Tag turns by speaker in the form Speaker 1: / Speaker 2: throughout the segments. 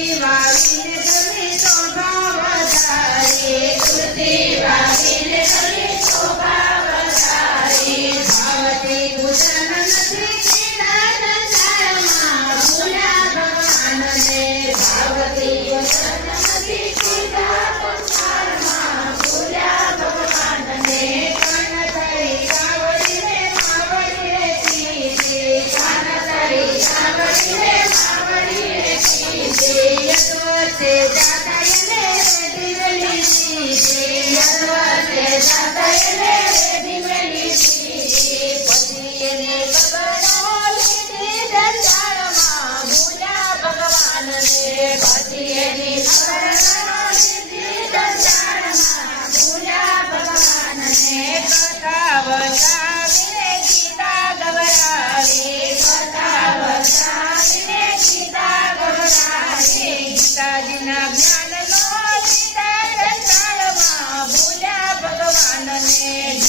Speaker 1: Shiva. વેલી દીધી પછી એને ખબરો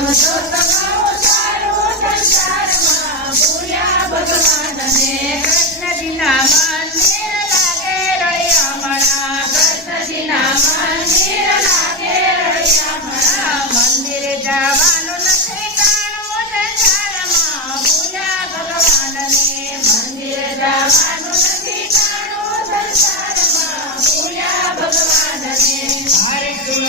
Speaker 1: રમતો તમારો સારો સંસારમાં ભૂલ્યા ભગવાનને કૃષ્ણ દિના માનને